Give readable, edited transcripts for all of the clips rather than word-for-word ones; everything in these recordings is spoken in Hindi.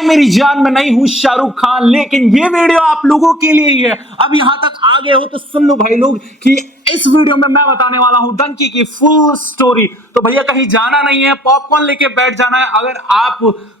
भाई मेरी जान में नहीं हूं शाहरुख खान, लेकिन ये वीडियो आप लोगों के लिए ही है। अब यहां तक आ गए हो तो सुन लो भाई लोग कि इस वीडियो में मैं बताने वाला हूं डंकी की फुल स्टोरी। तो भैया कहीं जाना नहीं है, पॉपकॉर्न लेके बैठ जाना है। अगर आप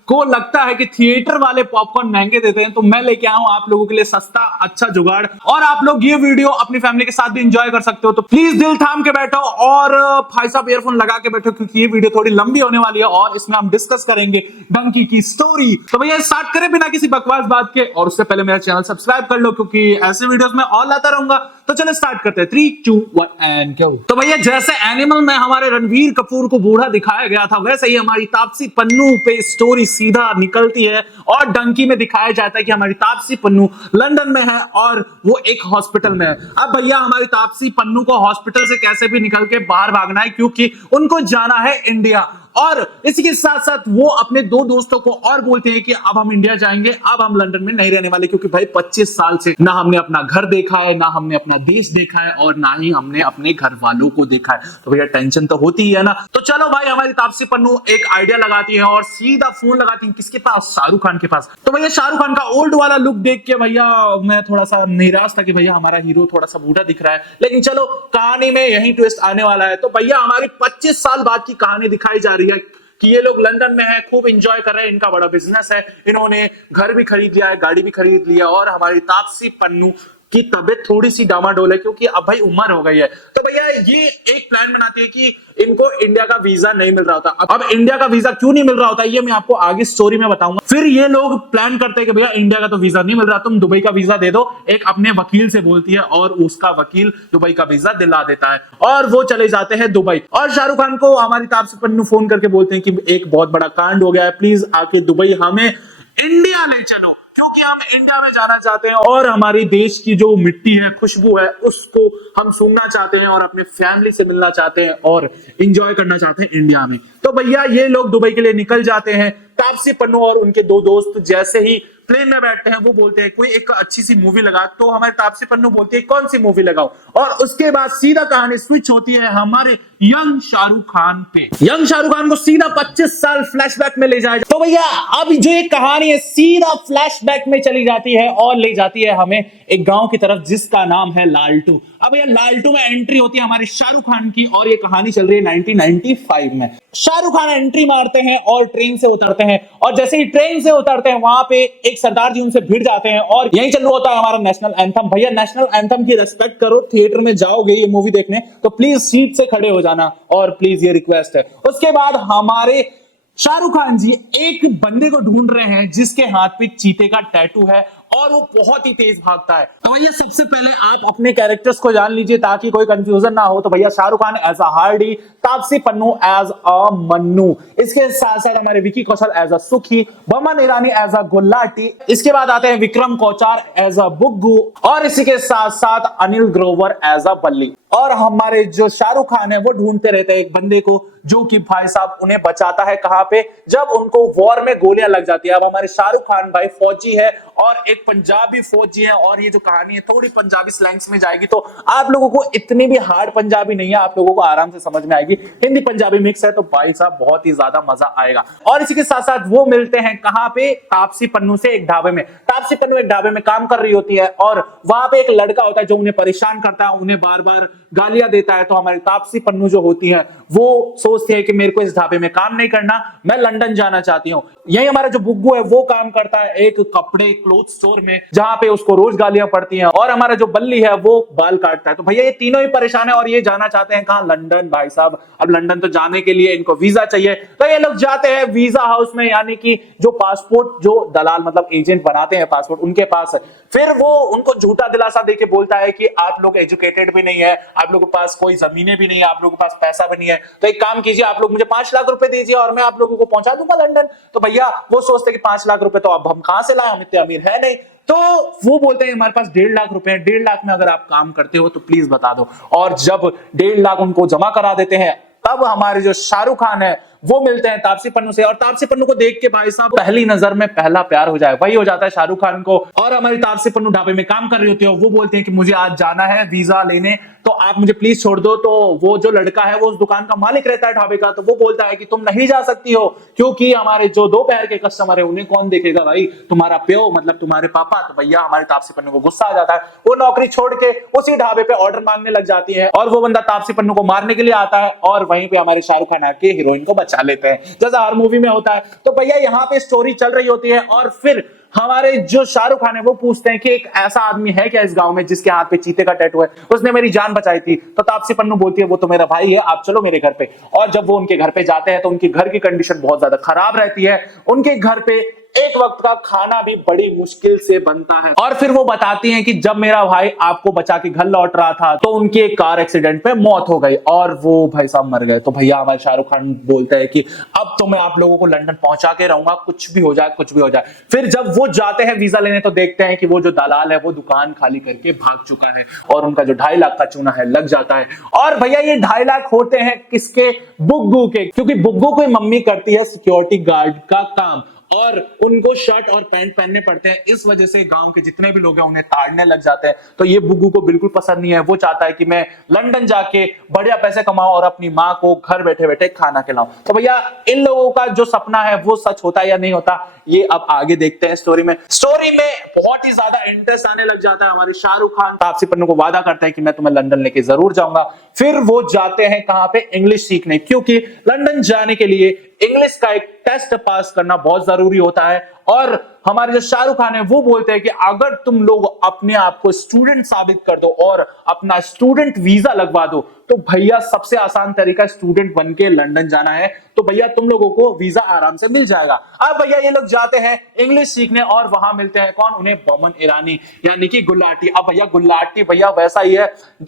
को लगता है कि थिएटर वाले पॉपकॉर्न महंगे देते हैं तो मैं लेके आया हूं आप लोगों के लिए सस्ता अच्छा जुगाड़, और आप लोग ये वीडियो अपनी फैमिली के साथ भी एंजॉय कर सकते हो। तो प्लीज दिल थाम के बैठो और भाई साहब ईयरफोन लगा के बैठो, क्योंकि ये वीडियो थोड़ी लंबी होने वाली है और इसमें हम डिस्कस करेंगे डंकी की स्टोरी। तो भैया स्टार्ट करें बिना किसी बकवास बात के, और उससे पहले मेरा चैनल सब्सक्राइब कर लो क्योंकि ऐसे वीडियोस में और लाता रहूंगा। तो चलो स्टार्ट करते हैं, 3, 2, 1 एंड गो। तो भैया जैसे एनिमल में हमारे रणवीर कपूर को बूढ़ा दिखाया गया था, वैसे ही हमारी तापसी पन्नू पे स्टोरी सीधा निकलती है और डंकी में दिखाया जाता है कि हमारी तापसी पन्नू लंदन में है और वो एक हॉस्पिटल में है। अब भैया हमारी तापसी पन्नू को हॉस्पिटल से कैसे भी निकल के बाहर भागना है, क्योंकि उनको जाना है इंडिया। और इसी के साथ साथ वो अपने दो दोस्तों को और बोलते हैं कि अब हम इंडिया जाएंगे, अब हम लंदन में नहीं रहने वाले, क्योंकि भाई 25 साल से ना हमने अपना घर देखा है, ना हमने अपना देश देखा है, और ना ही हमने अपने घर वालों को देखा है। तो भैया टेंशन तो होती ही है ना। तो चलो भाई हमारी तापसी पन्नू एक आइडिया लगाती है और सीधा फोन लगाती है किसके पास, शाहरुख खान के पास। तो भैया शाहरुख खान का ओल्ड वाला लुक देख के भैया मैं थोड़ा सा निराश था कि भैया हमारा हीरो थोड़ा सा बूढ़ा दिख रहा है, लेकिन चलो कहानी में यही ट्विस्ट आने वाला है। तो भैया हमारी 25 साल बाद की कहानी दिखाई जा रही है कि ये लोग लंदन में है, खूब एंजॉय कर रहे हैं, इनका बड़ा बिजनेस है, इन्होंने घर भी खरीद लिया है, गाड़ी भी खरीद लिया, और हमारी तापसी पन्नू की तबीयत थोड़ी सी डामाडोल है क्योंकि अब भाई उम्र हो गई है। तो भैया ये एक प्लान बनाती है कि इनको इंडिया का वीजा नहीं मिल रहा होता। अब इंडिया का वीजा क्यों नहीं मिल रहा होता ये मैं आपको आगे स्टोरी में बताऊंगा। फिर ये लोग प्लान करते हैं कि भैया इंडिया का तो वीजा नहीं मिल रहा, तुम दुबई का वीजा दे दो। एक अपने वकील से बोलती है और उसका वकील दुबई का वीजा दिला देता है और वो चले जाते हैं दुबई। और शाहरुख खान को हमारी तापसी पन्नू फोन करके बोलते हैं कि एक बहुत बड़ा कांड हो गया है, प्लीज आके दुबई हमें इंडिया ले चलो, क्योंकि हम इंडिया में जाना चाहते हैं और हमारी देश की जो मिट्टी है, खुशबू है, उसको हम सूंघना चाहते हैं और अपने फैमिली से मिलना चाहते हैं और एंजॉय करना चाहते हैं इंडिया में। तो भैया ये लोग दुबई के लिए निकल जाते हैं। तापसी पन्नू और उनके दो दोस्त जैसे ही प्लेन में बैठते हैं वो बोलते हैं कोई एक अच्छी सी मूवी लगा। तो हमारी तापसी पन्नू बोलती है कौन सी मूवी लगाओ, और उसके बाद सीधा कहानी स्विच होती है हमारे यंग शाहरुख खान पे। यंग शाहरुख खान को सीधा 25 साल फ्लैशबैक में ले जाया। तो भैया अब जो एक कहानी है सीधा फ्लैशबैक में चली जाती है और ले जाती है हमें एक गांव की तरफ जिसका नाम है लालटू। अब ये लालटू में एंट्री होती है हमारे शाहरुख खान की और ये कहानी चल रही है 1995 में। शाहरुख खान एंट्री मारते हैं और ट्रेन से उतरते हैं, और जैसे ही ट्रेन से उतरते हैं वहां पे एक सरदार जी उनसे भिड़ जाते हैं और यही चालू होता है हमारा नेशनल एंथम। भैया नेशनल एंथम की रिस्पेक्ट करो, थिएटर में जाओगे ये मूवी देखने तो प्लीज सीट से खड़े हो जाना, और प्लीज ये रिक्वेस्ट है। उसके बाद हमारे शाहरुख खान जी एक बंदे को ढूंढ रहे हैं जिसके हाथ पे चीते का टैटू है और वो बहुत ही तेज भागता है। तो भैया सबसे पहले आप अपने कैरेक्टर्स को जान लीजिए ताकि कोई कंफ्यूजन ना हो। तो भैया Shahrukh Khan as a Hardy, Taapsee Pannu as a Mannu, इसके साथ साथ हमारे विकी कौशल एज अ सुखी, बमन ईरानी एज अ गुल्लाटी, इसके बाद आते हैं विक्रम कोचार एज अ बुग्गू, और इसी के साथ साथ अनिल ग्रोवर एज अ बल्ली। और हमारे जो शाहरुख खान है वो ढूंढते रहते हैं एक बंदे को जो कि भाई साहब उन्हें बचाता है, कहां पे, जब उनको वॉर में गोलियां लग जाती है। अब हमारे शाहरुख खान भाई फौजी है और एक पंजाबी फौजी है, और ये जो कहानी है थोड़ी पंजाबी स्लैंग्स में जाएगी तो आप लोगों को इतनी भी हार्ड पंजाबी नहीं है, आप लोगों को आराम से समझ में आएगी। हिंदी पंजाबी मिक्स है तो भाई साहब बहुत ही ज्यादा मजा आएगा। और इसी के साथ साथ वो मिलते हैं कहां पे, तापसी पन्नू से एक ढाबे में। तापसी पन्नू एक ढाबे में काम कर रही होती है और वहां पे एक लड़का होता है जो उन्हें परेशान करता है, उन्हें बार बार गालियां देता है। तो हमारी तापसी पन्नू जो होती है वो सोचती है कि मेरे को इस ढाबे में काम नहीं करना, मैं लंदन जाना चाहती हूँ। यही हमारा जो बुग्गू है वो काम करता है एक कपड़े क्लोथ स्टोर में जहां पे उसको रोज गालियां पड़ती हैं, और हमारा जो बल्ली है वो बाल काटता है। तो भैया ये तीनों ही परेशान है और ये जाना चाहते हैं कहां, लंदन। भाई साहब अब लंदन तो जाने के लिए इनको वीजा चाहिए, तो ये लोग जाते हैं वीजा हाउस में, यानी कि जो पासपोर्ट जो दलाल मतलब एजेंट बनाते हैं पासपोर्ट उनके पास है। फिर वो उनको झूठा दिलासा देके बोलता है कि आप लोग एजुकेटेड भी नहीं है, आप लोगों के पास कोई जमीनें भी नहीं है, आप लोगों के पास पैसा भी नहीं है, तो एक काम कीजिए आप लोग मुझे 5 लाख रुपए दीजिए और मैं आप लोगों को पहुंचा दूंगा लंदन। तो भैया वो सोचते कि 5 लाख रुपए तो अब हम कहां से लाए, हम इतने अमीर है नहीं। तो वो बोलते हैं हमारे पास 1.5 लाख रुपए हैं, 1.5 लाख में अगर आप काम करते हो तो प्लीज बता दो। और जब 1.5 लाख उनको जमा करा देते हैं तब हमारे जो शाहरुख खान है वो मिलते हैं तापसी पन्नू से, और तापसी पन्नू को देख के भाई साहब पहली नजर में पहला प्यार हो जाए वही हो जाता है शाहरुख खान को। और हमारी तापसी पन्नू ढाबे में काम कर रही होती है, वो बोलते हैं कि मुझे आज जाना है वीजा लेने, तो आप मुझे प्लीज छोड़ दो। तो वो जो लड़का है वो उस दुकान का मालिक रहता है ढाबे का, तो वो बोलता है कि तुम नहीं जा सकती हो क्योंकि हमारे जो दोपहर के कस्टमर है उन्हें कौन देखेगा भाई, तुम्हारा प्यो मतलब तुम्हारे पापा। तो भैया हमारे तापसी पन्नू को गुस्सा आ जाता है, वो नौकरी छोड़ के उसी ढाबे पे ऑर्डर मांगने लग जाती है, और वो बंदा तापसी पन्नू को मारने के लिए आता है, और वहीं पे हमारे शाहरुख खान आके हीरोइन को बचा लेते हैं जैसा हर मूवी में होता है। तो भैया यहाँ पे स्टोरी चल रही होती है, और फिर हमारे जो शाहरुख खान है वो पूछते हैं कि एक ऐसा आदमी है क्या इस गांव में जिसके हाथ पे चीते का टैटू है, उसने मेरी जान बचाई थी। तो तापसी पन्नू बोलती है वो तो मेरा भाई है, आप चलो मेरे घर पे। और जब वो उनके घर पे जाते हैं तो उनके घर की कंडीशन बहुत ज्यादा खराब रहती है, उनके घर पे एक वक्त का खाना भी बड़ी मुश्किल से बनता है। और फिर वो बताती हैं कि जब मेरा भाई आपको बचा के घर लौट रहा था तो उनके कार एक्सीडेंट पे मौत हो गई और वो भाई साहब मर गए। तो भैया हमारे शाहरुख खान बोलते हैं कि अब तो मैं आप लोगों को लंदन पहुंचा के रहूंगा, कुछ भी हो जाए कुछ भी हो जाए। फिर जब वो जाते हैं वीजा लेने तो देखते हैं कि वो जो दलाल है वो दुकान खाली करके भाग चुका है, और उनका जो 2.5 लाख का चूना है लग जाता है। और भैया ये 2.5 लाख होते हैं किसके? बुग्गू के, क्योंकि बुग्गू की मम्मी करती है सिक्योरिटी गार्ड का काम, और उनको शर्ट और पैंट पहनने पड़ते हैं, इस वजह से गांव के जितने भी लोग हैं उन्हें ताड़ने लग जाते हैं। तो ये बुग्गू को बिल्कुल पसंद नहीं है, वो चाहता है कि मैं लंदन जाके बढ़िया पैसे कमाऊं और अपनी माँ को घर बैठे बैठे खाना खिलाऊं। तो भैया इन लोगों का जो सपना है वो सच होता है या नहीं होता, ये अब आगे देखते हैं स्टोरी में। स्टोरी में बहुत ही ज्यादा इंटरेस्ट आने लग जाता है। हमारे शाहरुख खान तापसी पन्नू को वादा करता है कि मैं तुम्हें लंदन लेके जरूर जाऊंगा। फिर वो जाते हैं कहां पे? इंग्लिश सीखने, क्योंकि लंदन जाने के लिए इंग्लिश का एक टेस्ट पास करना बहुत जरूरी होता है। और हमारे जो शाहरुख खान है वो बोलते हैं कि अगर तुम लोग अपने आप को स्टूडेंट साबित कर दो और अपना स्टूडेंट वीजा लगवा दो तो भैया सबसे आसान तरीका स्टूडेंट बन के लंदन जाना है, तो भैया तुम लोगों को वीजा आराम से मिल जाएगा। अब भैया ये लोग जाते हैं इंग्लिश सीखने, और वहां मिलते हैं कौन? उन्हें बमन ईरानी यानी कि गुलाटी। अब भैया गुलाटी भैया वैसा ही है,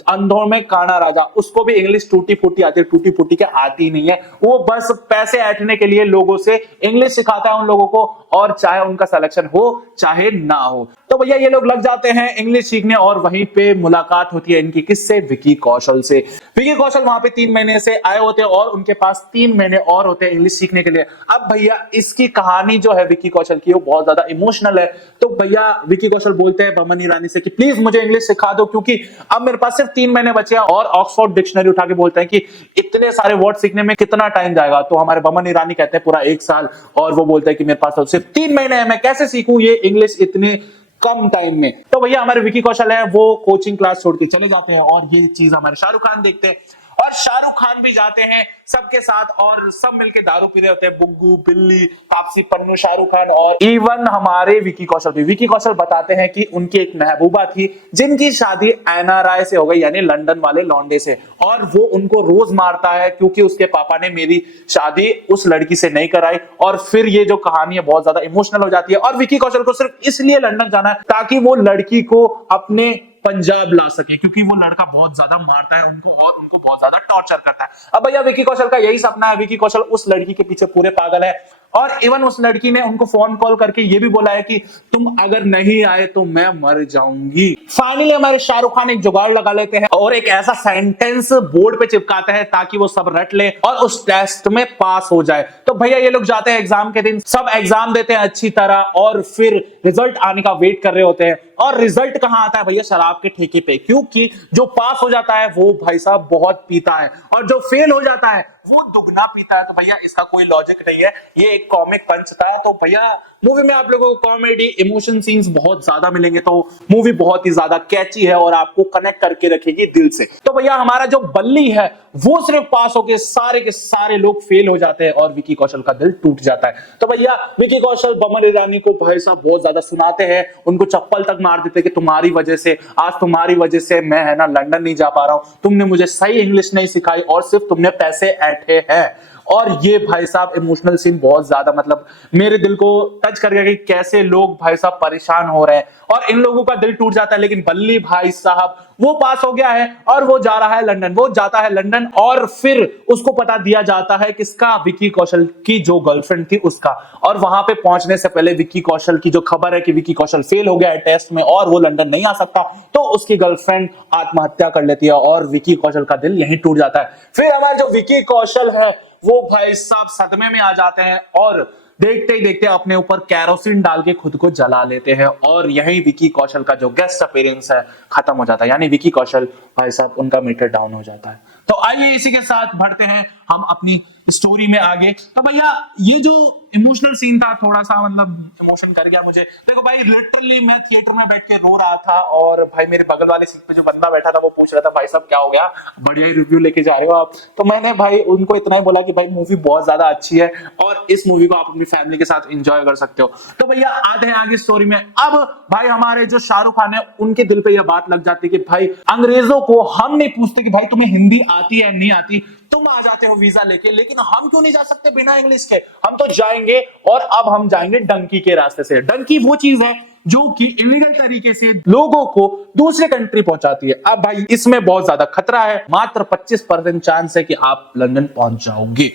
अंधों में काना राजा, उसको भी इंग्लिश टूटी फूटी आती है, टूटी फूटी के आती नहीं है, वो बस पैसे ऐंठने के लिए लोगों से इंग्लिश सिखाता है उन लोगों को, और चाहे उनका सिलेक्शन हो चाहे ना हो। तो भैया ये लोग लग जाते हैं इंग्लिश सीखने, और वहीं पे मुलाकात होती है इनकी किससे? विकी कौशल से। विकी कौशल वहां पे 3 महीने से आए होते हैं और उनके पास 3 महीने और होते हैं इंग्लिश सीखने के लिए। अब भैया इसकी कहानी जो है विकी कौशल की वो बहुत ज्यादा इमोशनल है। तो भैया विकी कौशल बोलते हैं बमन ईरानी से कि प्लीज मुझे इंग्लिश सिखा दो, क्योंकि अब मेरे पास सिर्फ 3 महीने बचे हैं। और ऑक्सफोर्ड डिक्शनरी उठा के बोलते हैं कि इतने सारे वर्ड सीखने में कितना टाइम जाएगा? तो हमारे बमन ईरानी कहते हैं पूरा 1 साल, और वो बोलते हैं कि मेरे पास तो सिर्फ 3 महीने हैं, मैं कैसे सीखूं ये इंग्लिश इतने कम टाइम में। तो भैया हमारे विकी कौशल है वो कोचिंग क्लास छोड़ के चले जाते हैं, और ये चीज हमारे शाहरुख खान देखते हैं, और शाहरुख खान भी जाते हैं सबके साथ, और सब मिलके दारू पी रहे होते हैं, बुग्गू, बिल्ली, तापसी पन्नू, शाहरुख खान और इवन हमारे विकी कौशल भी। विकी कौशल बताते हैं कि उनकी एक महबूबा थी जिनकी शादी एनआरआई से हो गई, यानी लंदन वाले लौंडे से, और वो उनको रोज मारता है क्योंकि उसके पापा ने मेरी शादी उस लड़की से नहीं कराई। और फिर ये जो कहानी है बहुत ज्यादा इमोशनल हो जाती है, और विकी कौशल को सिर्फ इसलिए लंदन जाना है ताकि वो लड़की को अपने पंजाब ला सके, क्योंकि वो लड़का बहुत ज्यादा मारता है उनको और उनको बहुत ज्यादा टॉर्चर करता है। अब भैया विकी कौशल का यही सपना है, विकी कौशल उस लड़की के पीछे पूरे पागल है, और इवन उस लड़की ने उनको फोन कॉल करके ये भी बोला है कि तुम अगर नहीं आए तो मैं मर जाऊंगी। फाइनली हमारे शाहरुख खान एक जुगाड़ लगा लेते हैं और एक ऐसा सेंटेंस बोर्ड पे चिपकाते हैं ताकि वो सब रट ले और उस टेस्ट में पास हो जाए। तो भैया ये लोग जाते हैं एग्जाम के दिन, सब एग्जाम देते हैं अच्छी तरह, और फिर रिजल्ट आने का वेट कर रहे होते हैं। और रिजल्ट कहां आता है भैया? शराब के ठेके पे, क्योंकि जो पास हो जाता है वो भाई साहब बहुत पीता है, और जो फेल हो जाता है वो दुगना पीता है। तो भैया इसका कोई लॉजिक नहीं है, ये एक कॉमिक पंच था। तो भैया मूवी में आप लोगों को कॉमेडी, इमोशन सीन्स बहुत ज्यादा मिलेंगे, तो मूवी बहुत ही ज्यादा कैची है और आपको कनेक्ट करके रखेगी दिल से। तो भैया हमारा जो बल्ली है वो सिर्फ पास होके सारे के सारे लोग फेल हो जाते हैं और विकी कौशल का दिल टूट जाता है। तो भैया विकी कौशल बमन ईरानी को भाई साहब बहुत ज्यादा सुनाते हैं, उनको चप्पल तक मार देते हैं कि तुम्हारी वजह से, आज तुम्हारी वजह से मैं है ना लंदन नहीं जा पा रहा हूं, तुमने मुझे सही इंग्लिश नहीं सिखाई और सिर्फ तुमने पैसे ऐंठे हैं। और ये भाई साहब इमोशनल सीन बहुत ज्यादा मतलब मेरे दिल को टच कर गया कि कैसे लोग भाई साहब परेशान हो रहे हैं और इन लोगों का दिल टूट जाता है। लेकिन बल्ली भाई साहब वो पास हो गया है और वो जा रहा है लंदन, वो जाता है लंदन, और फिर उसको पता दिया जाता है किसका? विकी कौशल की जो गर्लफ्रेंड थी उसका। और वहां पे पहुंचने से पहले विकी कौशल की जो खबर है कि विकी कौशल फेल हो गया है टेस्ट में और वो लंदन नहीं आ सकता, तो उसकी गर्लफ्रेंड आत्महत्या कर लेती है और विकी कौशल का दिल यहीं टूट जाता है। फिर हमारे जो विकी कौशल है वो भाई साहब सदमे में आ जाते हैं और देखते ही देखते अपने ऊपर कैरोसिन डाल के खुद को जला लेते हैं और यही विकी कौशल का जो गेस्ट अपीयरेंस है खत्म हो जाता है, यानी विकी कौशल भाई साहब उनका मीटर डाउन हो जाता है। तो आइए इसी के साथ बढ़ते हैं हम अपनी स्टोरी में आगे। तो भैया ये जो इमोशनल सीन था, थोड़ा सा मतलब इमोशन कर गया मुझे। देखो भाई लिटरली मैं थिएटर में बैठ के रो रहा था और भाई मेरे बगल वाले सीट पे जो बंदा बैठा था वो पूछ रहा था भाई साहब क्या हो गया, बढ़िया ही रिव्यू लेके जा रहे हो आप। तो मैंने भाई उनको इतना ही बोला कि भाई मूवी बहुत ज्यादा अच्छी है और इस मूवी को आप अपनी फैमिली के साथ एंजॉय कर सकते हो। तो भैया आते हैं आगे स्टोरी में। अब भाई हमारे जो शाहरुख खान है उनके दिल पे यह बात लग जाती है कि भाई अंग्रेजों को हम नहीं पूछते कि भाई तुम्हें हिंदी आती है नहीं आती, तुम आ जाते हो वीजा लेके, लेकिन हम क्यों नहीं जा सकते बिना इंग्लिश के? हम तो जाएंगे और अब हम जाएंगे डंकी के रास्ते से। डंकी वो चीज है जो कि इलीगल तरीके से लोगों को दूसरे कंट्री पहुंचाती है। अब भाई इसमें बहुत ज्यादा खतरा है, मात्र 25% चांस है कि आप लंदन पहुंच जाओगे।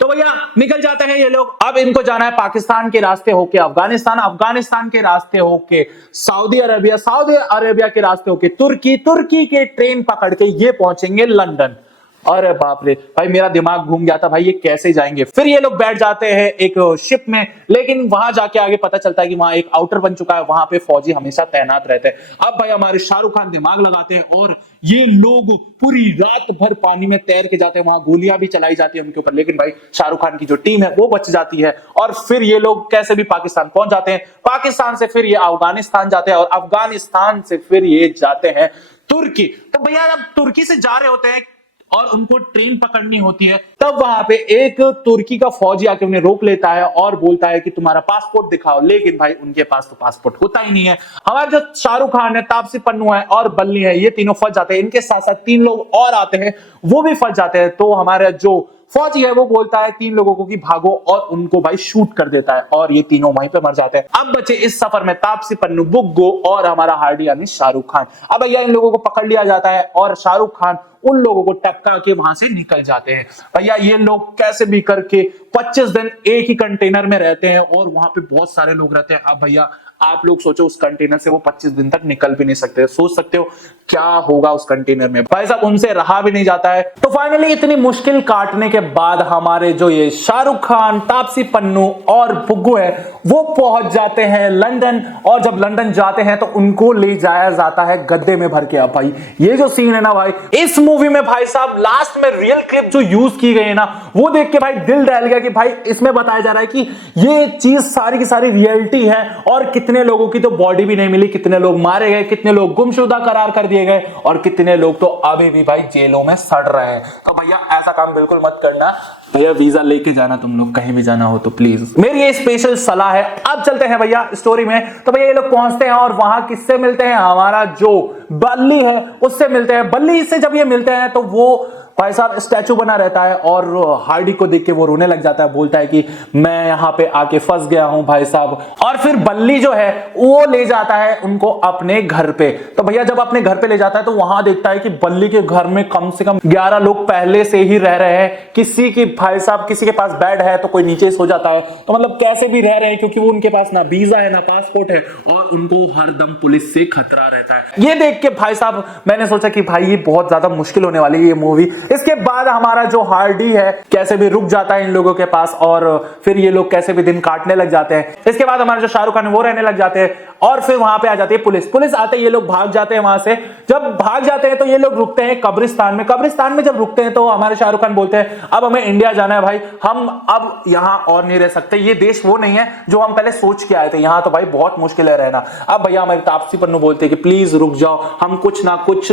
तो भैया निकल जाते हैं ये लोग। अब इनको जाना है पाकिस्तान के रास्ते होके अफगानिस्तान, अफगानिस्तान के रास्ते होके सऊदी अरेबिया, सऊदी अरेबिया के रास्ते होके तुर्की, तुर्की के ट्रेन पकड़ के ये पहुंचेंगे लंदन। अरे बाप रे भाई मेरा दिमाग घूम गया था भाई ये कैसे जाएंगे। फिर ये लोग बैठ जाते हैं एक शिप में, लेकिन वहां जाके आगे पता चलता है कि वहां एक आउटर बन चुका है, वहां पे फौजी हमेशा तैनात रहते हैं। अब भाई हमारे शाहरुख खान दिमाग लगाते हैं और ये लोग पूरी रात भर पानी में तैर के जाते हैं, वहां गोलियां भी चलाई जाती है उनके ऊपर, लेकिन भाई शाहरुख खान की जो टीम है वो बच जाती है और फिर ये लोग कैसे भी पाकिस्तान पहुंच जाते हैं। पाकिस्तान से फिर ये अफगानिस्तान जाते हैं और अफगानिस्तान से फिर ये जाते हैं तुर्की। तो भैया अब तुर्की से जा रहे होते हैं और उनको ट्रेन पकड़नी होती है, तब वहां पे एक तुर्की का फौजी आके उन्हें रोक लेता है और बोलता है कि तुम्हारा पासपोर्ट दिखाओ, लेकिन भाई उनके पास तो पासपोर्ट होता ही नहीं है। हमारे जो शाहरुख खान है, तापसी पन्नू है और बल्ली है, ये तीनों फंस जाते हैं। इनके साथ साथ 3 लोग और आते हैं, वो भी फंस जाते हैं। तो हमारा जो फौजी है वो बोलता है 3 लोगों को कि भागो और उनको भाई शूट कर देता है और ये तीनों वहीं पे मर जाते हैं। अब बचे इस सफर में तापसी पन्नू, बुग्गो और हमारा हार्डी यानी शाहरुख खान। अब भैया इन लोगों को पकड़ लिया जाता है और शाहरुख खान उन लोगों को टपका के वहां से निकल जाते हैं। भैया ये लोग कैसे भी करके 25 दिन एक ही कंटेनर में रहते हैं और वहां पे बहुत सारे लोग रहते हैं। अब भैया आप लोग सोचो उस कंटेनर से वो 25 दिन तक निकल भी नहीं सकते। सोच सकते हो क्या होगा उस कंटेनर में। भाई साहब उनसे रहा भी नहीं जाता है। तो फाइनली इतनी मुश्किल काटने के बाद हमारे जो ये शाहरुख खान, तापसी पन्नू और बुग्गू है वो पहुंच जाते हैं लंदन। और जब लंदन जाते हैं तो उनको ले जाया जाता है गद्दे में भर के। अब भाई ये जो सीन है ना भाई, इस मूवी में भाई साहब लास्ट में रियल क्लिप जो यूज की गई है ना, वो देख के भाई दिल दहल गया कि भाई इसमें बताया जा रहा है कि ये चीज सारी की सारी रियलिटी है और कितने लोगों की तो बॉडी भी नहीं मिली, कितने लोग मारे गए, कितने लोग गुमशुदा करार कर दिए गए और कितने लोग तो अभी भी भाई जेलों में सड़ रहे हैं। तो भैया ऐसा काम बिल्कुल मत करना भैया, वीजा लेके जाना तुम लोग कहीं भी जाना हो तो प्लीज, मेरी ये स्पेशल सलाह है। अब चलते हैं भैया स्टोरी में। तो भैया ये लोग पहुंचते हैं और वहां किससे मिलते हैं, हमारा जो बल्ली है उससे मिलते हैं। बल्ली से जब ये मिलते हैं तो वो भाई साहब स्टैचू बना रहता है और हार्डी को देख के वो रोने लग जाता है, बोलता है कि मैं यहाँ पे आके फंस गया हूं भाई साहब। और फिर बल्ली जो है वो ले जाता है उनको अपने घर पे। तो भैया जब अपने घर पे ले जाता है तो वहां देखता है कि बल्ली के घर में कम से कम 11 लोग पहले से ही रह रहे हैं। किसी की भाई साहब किसी के पास बेड है तो कोई नीचे सो जाता है। तो मतलब कैसे भी रह रहे हैं क्योंकि वो उनके पास ना वीजा है ना पासपोर्ट है और उनको हरदम पुलिस से खतरा रहता है। ये देख के भाई साहब मैंने सोचा कि भाई ये बहुत ज्यादा मुश्किल होने वाली है ये मूवी। इसके बाद हमारा जो हार्डी है कैसे भी रुक जाता है इन लोगों के पास और फिर ये लोग कैसे भी दिन काटने लग जाते हैं। इसके बाद हमारे जो शाहरुख खान है वो रहने लग जाते हैं और फिर वहां पे आ जाती है पुलिस। पुलिस आते ये लोग भाग जाते हैं वहां से। जब भाग जाते हैं तो ये लोग रुकते हैं कब्रिस्तान में। कब्रिस्तान में जब रुकते हैं तो हमारे शाहरुख खान बोलते हैं अब हमें इंडिया जाना है भाई, हम अब यहां और नहीं रह सकते, ये देश वो नहीं है जो हम पहले सोच के आए थे, यहां तो भाई बहुत मुश्किल है रहना। अब भैया हमारी तापसी पन्नू बोलते हैं कि प्लीज रुक जाओ, हम कुछ ना कुछ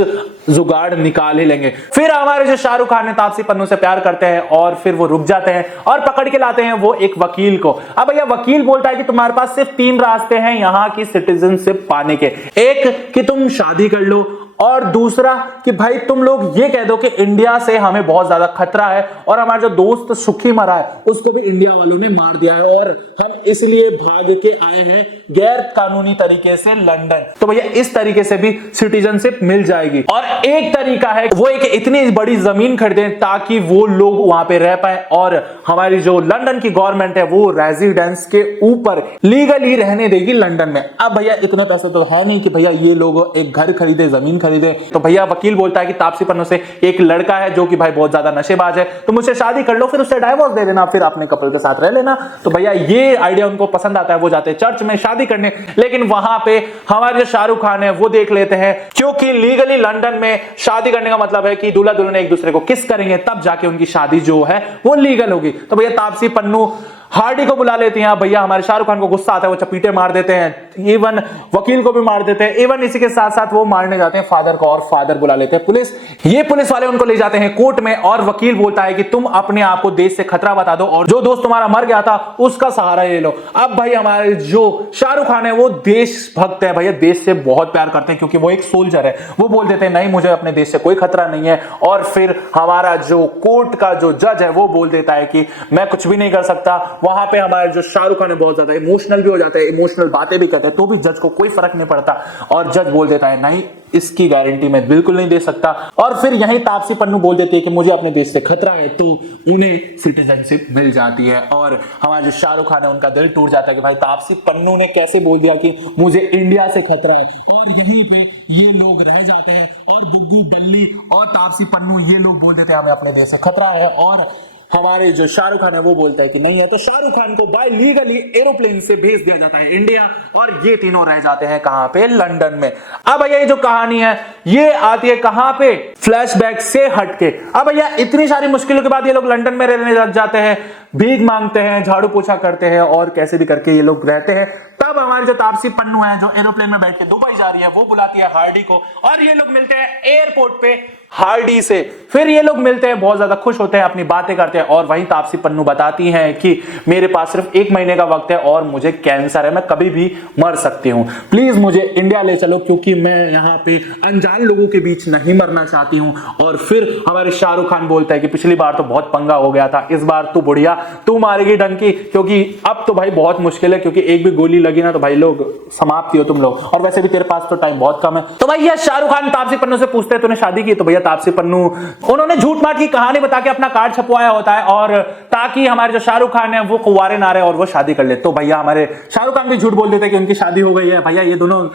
जुगाड़ निकाल ही लेंगे। फिर हमारे जो शाहरुख खान ने तापसी पन्नू से प्यार करते हैं और फिर वो रुक जाते हैं और पकड़ के लाते हैं वो एक वकील को। अब भैया वकील बोलता है कि तुम्हारे पास सिर्फ 3 रास्ते हैं यहां की सिटीजनशिप पाने के, एक कि तुम शादी कर लो और दूसरा कि भाई तुम लोग ये कह दो कि इंडिया से हमें बहुत ज्यादा खतरा है और हमारा जो दोस्त सुखी मरा है उसको भी इंडिया वालों ने मार दिया है और हम इसलिए भाग के आए हैं गैर कानूनी तरीके से लंदन। तो भैया इस तरीके से भी सिटीजनशिप मिल जाएगी। और एक तरीका है वो एक इतनी बड़ी जमीन खरीदें ताकि वो लोग वहां पे रह पाए और हमारी जो लंदन की गवर्नमेंट है वो रेजिडेंस के ऊपर लीगली रहने देगी लंदन में। अब भैया इतना पैसा तो है नहीं कि भैया ये लोग एक घर खरीदे, जमीन खरीदे। तो भैया वकील बोलता है कि तापसी पन्नू से एक लड़का है जो कि भाई बहुत ज्यादा नशेबाज है, तुम उससे शादी कर लो, फिर उससे डाइवोर्स दे देना, फिर अपने कपल के साथ रह लेना। तो भैया ये आइडिया उनको पसंद आता है, वो जाते हैं चर्च में शादी करने। लेकिन वहां पे हमारे जो शाहरुख खान है वो देख लेते हैं, क्योंकि लीगली लंदन में शादी करने का मतलब है कि दूल्हा दुल्हन एक दूसरे को किस करेंगे, तब जाके उनकी शादी जो है वो लीगल होगी। तो भैया तापसी पन्नू हार्डी को बुला लेती हैं। भैया हमारे शाहरुख खान को गुस्सा आता है, वो चपीटे मार देते हैं, इवन वकील को भी मार देते हैं। इवन इसी के साथ साथ वो मारने जाते हैं फादर को, और फादर बुला लेते हैं पुलिस। ये पुलिस वाले उनको ले जाते हैं कोर्ट में, और वकील बोलता है कि तुम अपने आप को देश से खतरा बता दो, और जो दोस्त तुम्हारा मर गया था उसका सहारा ले लो। अब भाई हमारे जो शाहरुख खान है वो देशभक्त है भैया, देश से बहुत प्यार करते हैं, क्योंकि वो एक सोल्जर है। वो बोल देते हैं नहीं, मुझे अपने देश से कोई खतरा नहीं है। और फिर हमारा जो कोर्ट का जो जज है वो बोल देता है कि मैं कुछ भी नहीं कर सकता। वहां पे हमारे जो शाहरुख खान है बहुत ज्यादा इमोशनल भी हो जाता है, इमोशनल बातें भी करते हैं, तो भी जज को कोई फर्क नहीं पड़ता। और जज बोल देता है नहीं, इसकी गारंटी मैं बिल्कुल नहीं दे सकता। और फिर यही तापसी पन्नू बोल देती है कि मुझे अपने देश से खतरा है, तो उन्हें सिटीजनशिप मिल जाती है। और हमारे जो शाहरुख खान है उनका दिल टूट जाता है कि भाई तापसी पन्नू ने कैसे बोल दिया कि मुझे इंडिया से खतरा है। और यहीं पे ये लोग रह जाते हैं, और बुग्गू, बल्ली और तापसी पन्नू ये लोग बोल देते हैं हमें अपने देश से खतरा है। और हमारे जो शाहरुख खान है वो बोलता है कि नहीं है, तो शाहरुख खान को बाय लीगली एरोप्लेन से भेज दिया जाता है इंडिया, और ये तीनों रह जाते हैं कहां पे, लंदन में। अब भैया ये जो कहानी है ये आती है कहां पे, फ्लैशबैक से हटके। अब भैया इतनी सारी मुश्किलों के बाद ये लोग लंदन में रहने लग जाते हैं, भीख मांगते हैं, झाड़ू पोछा करते हैं, और कैसे भी करके ये लोग रहते हैं। तब हमारी जो तापसी पन्नू है जो एरोप्लेन में बैठ के दुबई जा रही है, वो बुलाती है हार्डी को, और ये लोग मिलते हैं एयरपोर्ट पे हार्डी से। फिर ये लोग मिलते हैं, बहुत ज्यादा खुश होते हैं, अपनी बातें करते हैं। और वहीं तापसी पन्नू बताती हैं कि मेरे पास सिर्फ 1 महीने का वक्त है, और मुझे कैंसर है, मैं कभी भी मर सकती हूं, प्लीज मुझे इंडिया ले चलो, क्योंकि मैं यहाँ पे अनजान लोगों के बीच नहीं मरना चाहती हूं। और फिर हमारे शाहरुख खान बोलता है कि पिछली बार तो बहुत पंगा हो गया था, इस बार तू बुढ़िया तू मारेगी डंकी, क्योंकि अब तो भाई बहुत मुश्किल है, क्योंकि एक भी गोली लगी ना तो भाई लोग समाप्त ही हो तुम लोग, और वैसे भी तेरे पास तो टाइम बहुत कम है। तो भैया शाहरुख खान तापसी पन्नू से पूछते हैं तूने शादी की? तो भैया तापसी पन्नू उन्होंने झूठ मार की कहानी बता के अपना कार्ड छपवाया होता है, और ताकि हमारे जो शाहरुख खान है वो कुंवारे ना रहे और वो शादी कर ले। तो भैया हमारे शाहरुख खान भी झूठ बोल देते हैं कि उनकी शादी हो गई है। भैया ये दोनों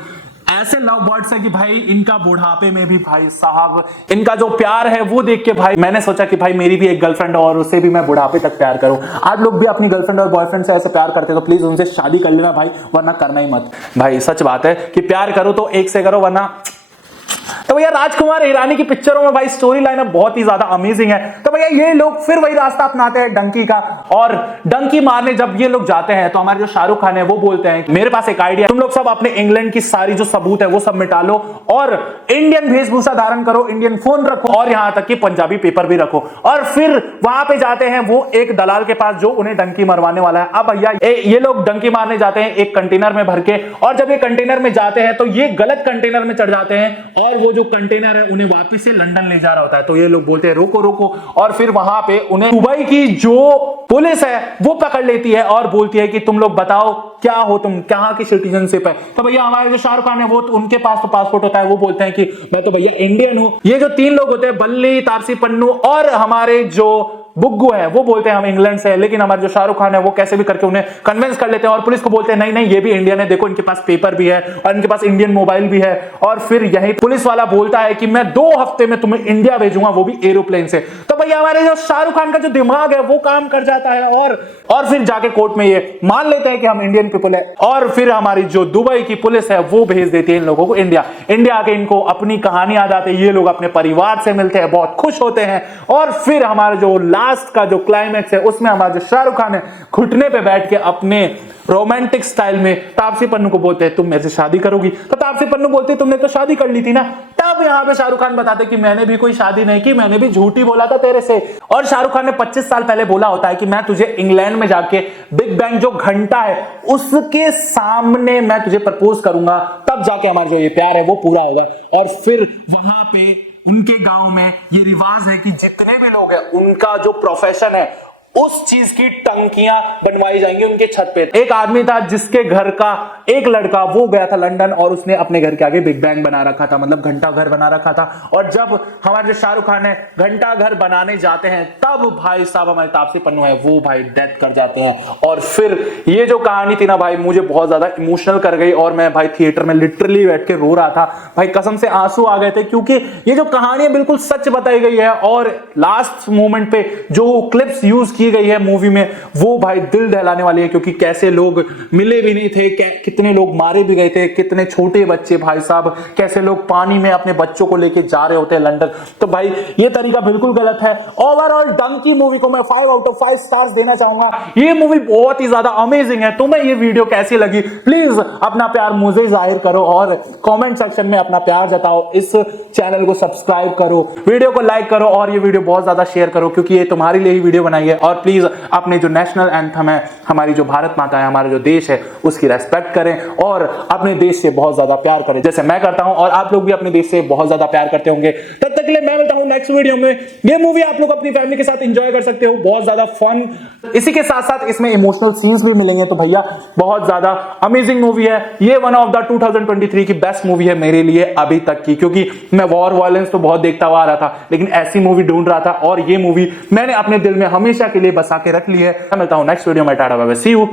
ऐसे लव बर्ड्स है कि भाई इनका बुढ़ापे में भी भाई साहब इनका जो प्यार है वो देख के भाई मैंने सोचा कि भाई मेरी भी एक गर्लफ्रेंड और उससे भी मैं बुढ़ापे तक प्यार करूं। आप लोग भी अपनी गर्लफ्रेंड और बॉयफ्रेंड से ऐसे प्यार करते हो तो प्लीज उनसे शादी कर लेना भाई, वरना करना ही मत भाई। सच बात है कि प्यार करो तो एक से करो, वरना। तो भैया राजकुमार हिरानी की पिक्चरों में भाई स्टोरी लाइन बहुत ही ज्यादा अमेजिंग है। तो भैया ये लोग फिर वही रास्ता अपनाते हैं डंकी का, और डंकी मारने जब ये लोग जाते हैं तो हमारे जो शाहरुख खान है वो बोलते हैं मेरे पास एक आइडिया, तुम लोग सब अपने इंग्लैंड की सारी जो सबूत है वो सब मिटा लो, और इंडियन वेशभूषा धारण करो, इंडियन फोन रखो, और यहां तक कि पंजाबी पेपर भी रखो। और फिर वहां पे जाते हैं वो एक दलाल के पास जो उन्हें डंकी मरवाने वाला है। अब भैया ये लोग डंकी मारने जाते हैं एक कंटेनर में भर के, और जब ये कंटेनर में जाते हैं तो ये गलत कंटेनर में चढ़ जाते हैं, और वो जो कंटेनर है उन्हें वापस से लंदन ले जा रहा होता है। तो ये लोग बोलते हैं रोको रोको, और फिर वहां पे उन्हें दुबई की जो पुलिस है वो पकड़ लेती है और बोलती है कि तुम लोग बताओ क्या हो, तुम कहां की सिटीजनशिप है। तो भैया हमारे जो शाहरुख खान है वो तो उनके पास तो पासपोर्ट होता है, वो बोलते हैं कि मैं तो भैया इंडियन हूं। ये जो 3 लोग होते हैं बल्ली, तापसी पन्नू और हमारे जो बुग्गू है वो बोलते हैं हम इंग्लैंड से है, लेकिन हमारे जो शाहरुख खान है वो कैसे भी करके उन्हें कन्विंस कर लेते हैं, और पुलिस को बोलते हैं नहीं नहीं ये भी इंडियन है, देखो इनके पास पेपर भी है और इनके पास इंडियन मोबाइल भी है। और फिर यही पुलिस वाला बोलता है कि मैं 2 हफ्ते में तुम्हें इंडिया भेजूंगा, वो भी एरोप्लेन से। तो भैया हमारे जो शाहरुख खान का जो दिमाग है वो काम कर जाता है, और फिर जाके कोर्ट में ये मान लेते हैं कि हम इंडियन पीपल है। और फिर हमारी जो दुबई की पुलिस है वो भेज देती है इन लोगों को इंडिया आके इनको अपनी कहानी याद आती है, ये लोग अपने परिवार से मिलते हैं, बहुत खुश होते हैं। और फिर हमारे जो लास्ट का जो क्लाइमैक्स है उसमें हमारा जो शाहरुख खान है घुटने पे बैठ के अपने रोमांटिक स्टाइल में तापसी पन्नू को बोलते हैं तुम मेरे से शादी करोगी? तो तापसी पन्नू बोलते तुमने तो शादी कर ली थी ना। तब यहाँ पे शाहरुख खान बताते कि मैंने भी कोई शादी नहीं की, मैंने भी झूठी बोला था तेरे से। और शाहरुख खान ने 25 साल पहले बोला होता है कि मैं तुझे इंग्लैंड में जाके बिग बैंग जो घंटा है उसके सामने मैं तुझे प्रपोज करूंगा, तब जाके हमारा जो ये प्यार है वो पूरा होगा। और फिर वहां पे उनके गांव में ये रिवाज है कि जितने भी लोग हैं उनका जो प्रोफेशन है उस चीज की टंकियां बनवाई जाएंगी उनके छत पे। एक आदमी था जिसके घर का एक लड़का वो गया था लंदन और उसने अपने घर के आगे बिग बैंग बना रखा था, मतलब घंटा घर बना रखा था। और जब हमारे जो शाहरुख खान है घंटा घर बनाने जाते हैं तब भाई साहब हमारे तापसी पन्नू है वो भाई डेथ कर जाते हैं। और फिर ये जो कहानी थी ना भाई मुझे बहुत ज्यादा इमोशनल कर गई और मैं भाई थिएटर में लिटरली बैठ के रो रहा था भाई, कसम से आंसू आ गए थे क्योंकि ये जो कहानी है बिल्कुल सच बताई गई है। और लास्ट मोमेंट पे जो क्लिप्स यूज की गई है मूवी में वो भाई दिल दहलाने वाली है क्योंकि कैसे लोग मिले भी नहीं थे, कितने लोग मारे भी गए थे, कितने छोटे बच्चे भाई साहब, कैसे लोग पानी में अपने बच्चों को लेके जा रहे होते हैं लंदन। तो भाई ये तरीका बिल्कुल गलत है। ओवरऑल डंकी मूवी को मैं 5 आउट ऑफ 5 स्टार्स देना चाहूंगा। ये मूवी बहुत ही ज्यादा अमेजिंग है। तुम्हें ये वीडियो कैसी लगी प्लीज अपना प्यार मुझे जाहिर करो और कमेंट सेक्शन में अपना प्यार जताओ। इस चैनल को सब्सक्राइब करो, वीडियो को लाइक करो और ये वीडियो बहुत ज्यादा शेयर करो क्योंकि ये तुम्हारे लिए ही वीडियो बनाई है। और प्लीज अपने जो नेशनल एंथम है, हमारी जो भारत माता है, हमारा जो देश है उसकी रेस्पेक्ट करें और अपने देश से बहुत ज्यादा प्यार करें जैसे मैं करता हूं और आप लोग भी अपने देश से बहुत ज्यादा प्यार करते होंगे। तब तक के लिए मैं मिलता हूं नेक्स्ट वीडियो में। ये मूवी आप लोग अपनी फैमिली के साथ एंजॉय कर सकते हो, बहुत ज्यादा फन, इसी के साथ साथ इसमें इमोशनल सीन्स भी मिलेंगे। तो भैया बहुत ज्यादा अमेजिंग मूवी है ये, वन ऑफ द 2023 की बेस्ट मूवी है मेरे लिए अभी तक की, क्योंकि मैं वॉर वायलेंस तो बहुत देखता हुआ आ रहा था लेकिन ऐसी मूवी ढूंढ रहा था और ये मूवी मैंने अपने दिल में हमेशा के लिए बसा के रख ली है। मैं मिलता हूं नेक्स्ट वीडियो में, tata bye bye, see you.